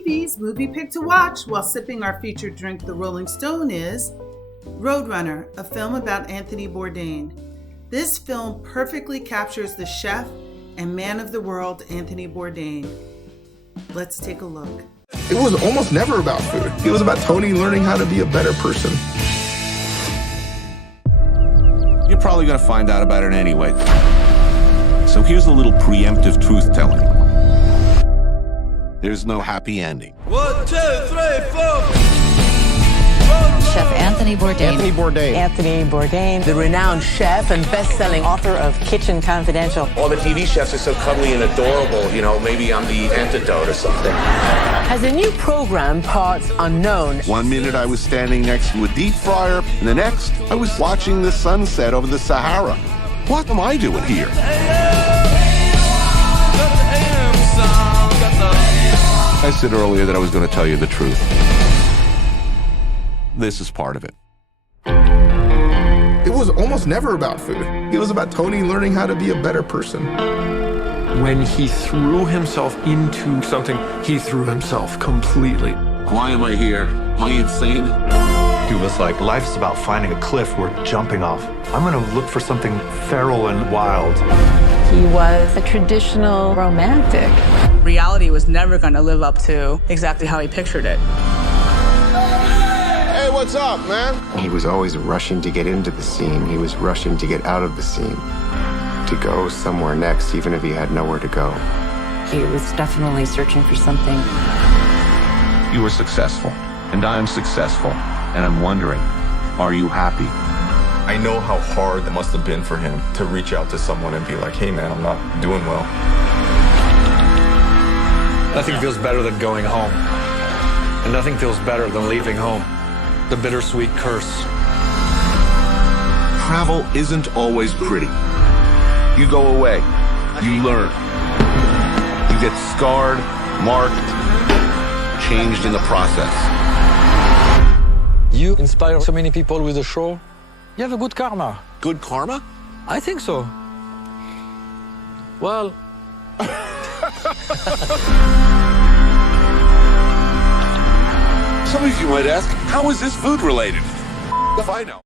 TV's movie pick to watch while sipping our featured drink, the Rolling Stone, is RoadRunner, a film about Anthony Bourdain. This film perfectly captures the chef and man of the world, Anthony Bourdain. Let's take a look. It was almost never about food. It was about Tony learning how to be a better person. You're probably going to find out about it anyway. So here's a little preemptive truth-telling. There's no happy ending. 1, 2, 3, 4. Chef Anthony Bourdain. Anthony Bourdain. Anthony Bourdain, the renowned chef and best-selling author of Kitchen Confidential. All the TV chefs are so cuddly and adorable, you know, maybe I'm the antidote or something. Has a new program, Parts Unknown. 1 minute I was standing next to a deep fryer, and the next I was watching the sunset over the Sahara. What am I doing here? I said earlier that I was going to tell you the truth. This is part of it. It was almost never about food. It was about Tony learning how to be a better person. When he threw himself into something, he threw himself completely. Why am I here? Am I insane? He was like, life's about finding a cliff worth jumping off. I'm going to look for something feral and wild. He was a traditional romantic. Reality was never going to live up to exactly how he pictured it. Hey, what's up, man? He was always rushing to get into the scene. He was rushing to get out of the scene, to go somewhere next, even if he had nowhere to go. He was definitely searching for something. You were successful, and I am successful, and I'm wondering, are you happy? I know how hard it must have been for him to reach out to someone and be like, hey man, I'm not doing well. Nothing feels better than going home. And nothing feels better than leaving home. The bittersweet curse. Travel isn't always pretty. You go away, you learn. You get scarred, marked, changed in the process. You inspire so many people with the show. You have a good karma. Good karma? I think so. Well... Some of you might ask, how is this food related? If I know.